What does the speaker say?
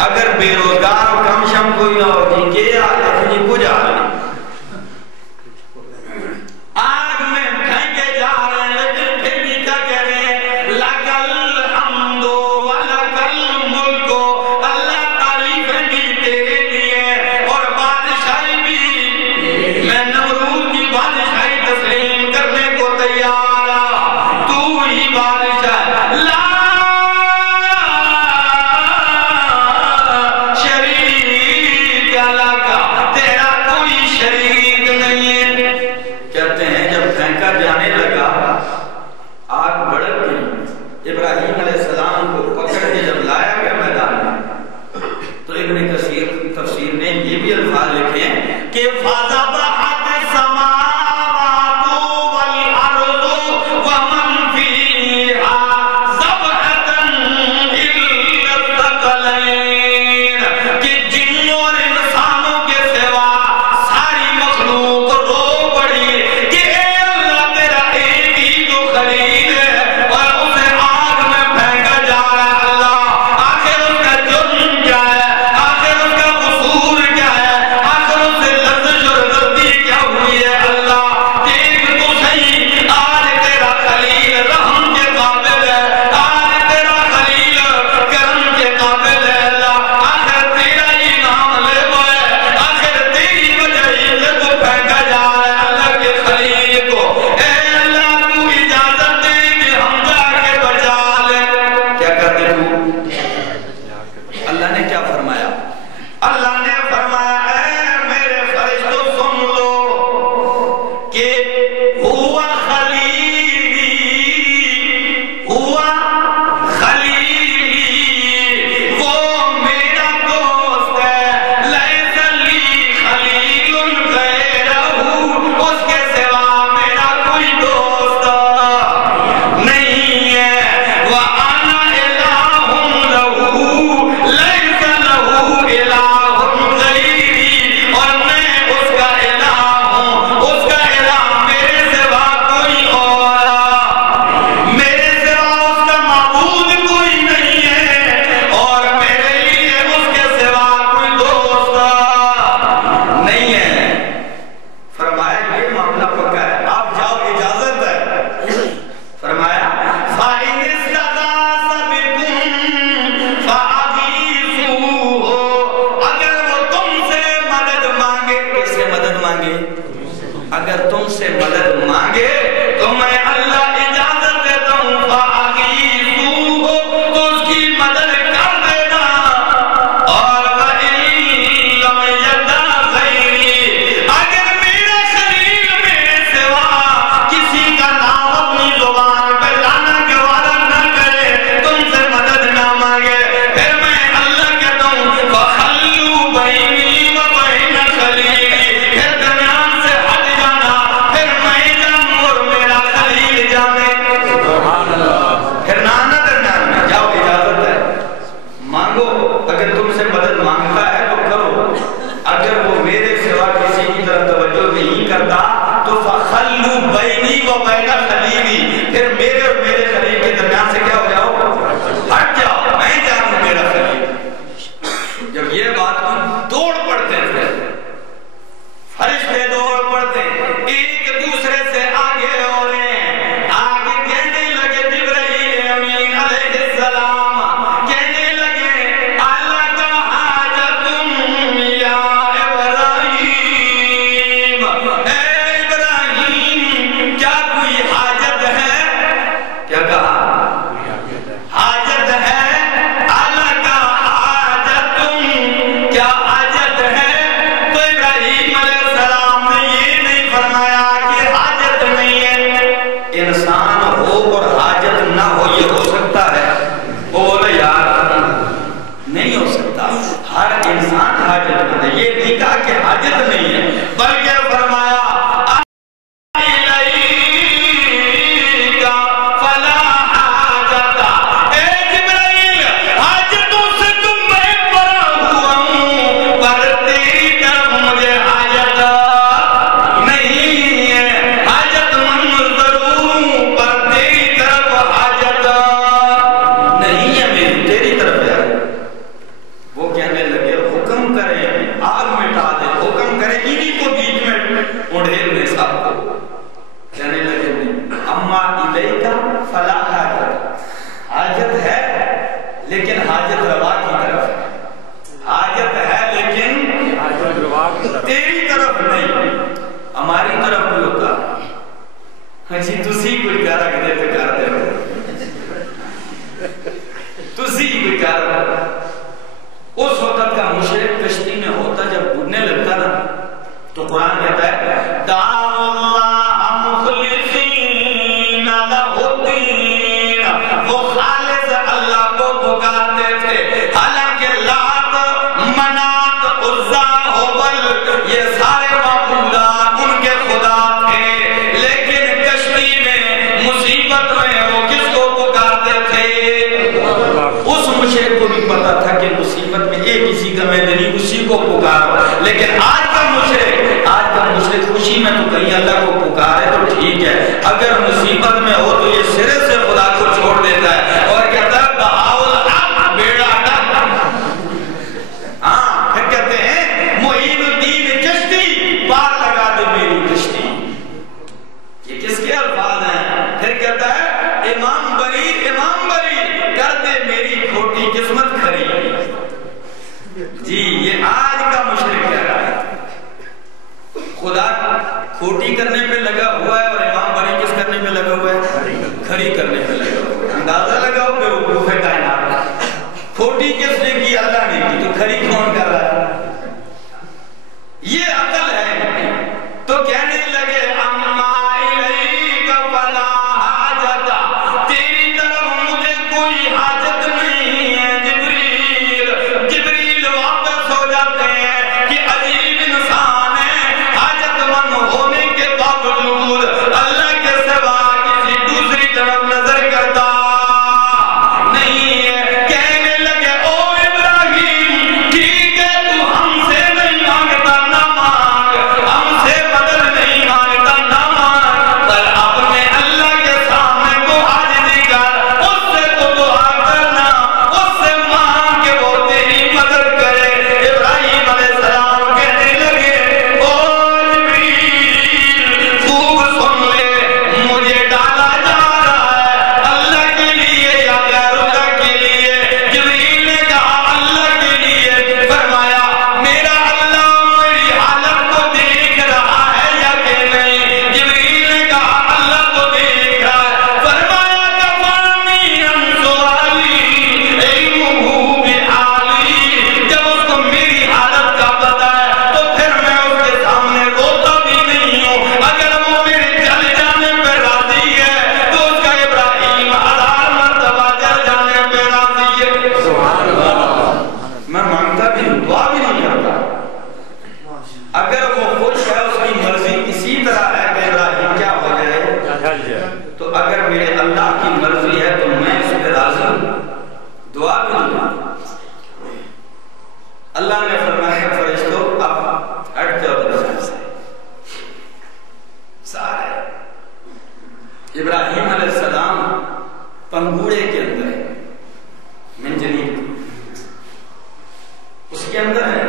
اگر بے روزگار و کم شم کوئی نہ ہو جی کہ اپنی کچھ آدمی آگ میں پھینکے جا رہے ہیں لیکن پھر بھی کیا کہہ رہے ہیں لَكَ الْحَمْدُ وَلَكَ الْمُلْكُ اللہ تعریفیں بھی تیرے لیے اور بادشاہی بھی میں نمرود کی بادشاہی تسلیم کرنے کو تیار تو ہی بادشاہ لا شریک لک تیرا کوئی شریک نہیں ہے کہتے ہیں جب پھینکا جانے لگا آگ بڑک گئی ابراہیم علیہ السلام کو پکڑ کے جب لایا گیا میدان میں تو ابن کثیر تفسیر نے یہ بھی الفاظ لکھے ہیں کہ فَذَبَحَتِ السَّمَاوَاتُ وَالْأَرْضُ وَمَنْ فِيهَا ذَبْحَةً إِلَّا الثَّقَلَيْنِ کہ جنوں اور انسانوں کے سوا ساری مخلوق رو پڑی کہ اے اللہ تیرا ایک ہی جو خلیل ہے اور اسے آگ میں پھینکا جا رہا ہے اللہ آخر اس کا جرم کیا ہے آخر اس کا قصور کیا ہے آخر اس سے لفظ اور غلطی کیا ہوئی ہے اللہ دیکھ تو صحیح آج تیرا خلیل رحم کے قابل ہے آج تیرا خلیل کرم کے قابل ہے اللہ آخر تیرا ہی نام لے ہے آخر تیری وجہ ہی سے کو پھینکا جا رہا ہے اللہ کے خلیل کو اے اللہ تو اجازت دے کہ ہم جا کے بچا لیں کیا کرتے تو اللہ نے کیا فرمایا اللہ نے فرمایا اے میرے فرشتوں سن لو کہ ہوا خلیلی وہ میرا دوست ہے لیس لی خلیل غیرہ اس کے سوا میرا کوئی دوست نہیں ہے وَأَنَا إِلَٰهٌ لَهُ لَيْسَ حاجت روا کی طرف ہے، حاجت ہے لیکن تیری طرف نہیں، ہماری طرف بھی ہوتا جی تسی کوئی کر رکھتے تو کر دے تسی کوئی کر اس وقت کا مشرک کشتی میں ہوتا جب ڈوبنے لگتا نا تو قرآن کہتا ہے دعوا اللہ مخلصین لہ الدین، وہ خالص اللہ کو پکارتے تھے، حالانکہ لات منات عزا ہبل یہ سارے معبودات ان کے خدا تھے، لیکن کشتی میں مصیبت میں وہ کس کو پکارتے تھے؟ اس مشرک کو بھی پتا تھا کہ مصیبت میں ایک کسی کا میں نہیں اسی کو پکارو، لیکن آج کا مشرک خوشی میں تو کہیں اللہ کو پکارے تو ٹھیک ہے، اگر مصیبت میں ہو تو یہ سرے سے خدا کو چھوڑ دیتا ہے اور کہتا ہے بہاول اب بیڑا ڈک، ہاں پھر کہتے ہیں معین الدین چشتی پار لگا دے میری کشتی، یہ کس کے الفاظ ہیں؟ پھر کہتا ہے امام بری کر دے میری کھوٹی قسمت کھری، جی یہ آج کا مشرک کہہ رہا ہے، خدا کھوٹی کرنے پہ لگا ہوا ہے اور امام بری کس کرنے پہ لگا ہوا ہے؟ کھری کرنے پہ لگا ہوا ہے، اندازہ لگاؤ کہ وہ کوفے کائنات کھوٹی کس نے کی؟ اللہ نے کی، تو کھری کون کر رہا ہے؟ یہ عقل ہے، تو کہنے لگے اما الیک فلا حاجت، تیری طرف مجھے کوئی حاجت نہیں ہے جبریل واپس ہو جاتے ہیں کہ عجیب انسان ہے، حاجت مند ہونے کے باوجود اللہ کے سوا کسی دوسری طرف نظر کرتا نہیں ہے، کہنے لگے او ابراہیم ٹھیک ہے تو ہم سے نہیں مانگتا نہ مانگ، ہم سے بدل نہیں مانگتا نہ مانگ، پر اپنے اللہ کے سامنے تو حاجتی کر، اس سے تو دعا کرنا، اس سے مانگ کہ وہ تیری مدد کرے۔ ابراہیم علیہ السلام کہنے لگے او جبریل خوب سن لے، مجھے ڈالا جا رہا ہے اللہ کے لیے یا غیر اللہ کے لیے؟ جبریل نے کہا اللہ کے لیے، فرمایا میرا اللہ میری حالت کو دیکھ رہا ہے یا کہ نہیں؟ جبریل نے کہا اللہ تو دیکھ رہا ہے، فرمایا کفانی عن سؤالی علمہ بحالی، جب اس کو میری حالت کا پتہ ہے تو پھر میں اس کے سامنے روتا بھی نہیں ہوں، اگر وہ میرے جل جانے پہ راضی ہے تو اس کا ابراہیم 1000 مرتبہ جل جانے پہ راضی ہے۔ میں مانگتا بھی ہوں، دعا بھی نہیں کرتا، اگر وہ خوش ہے اس کی مرضی اسی طرح ہے کہ ابراہیم کیا ہو جائے، تو اگر میرے اللہ کی مرضی ہے تو میں اس پہ راضی ہوں، دعا بھی نہیں کرتا۔ اللہ نے فرمایا فرشتوں اب ہٹ جاؤ درجہ سے، سارے ابراہیم علیہ السلام پنگوڑے کے اندر ہے، منجنیق اس کے اندر ہے،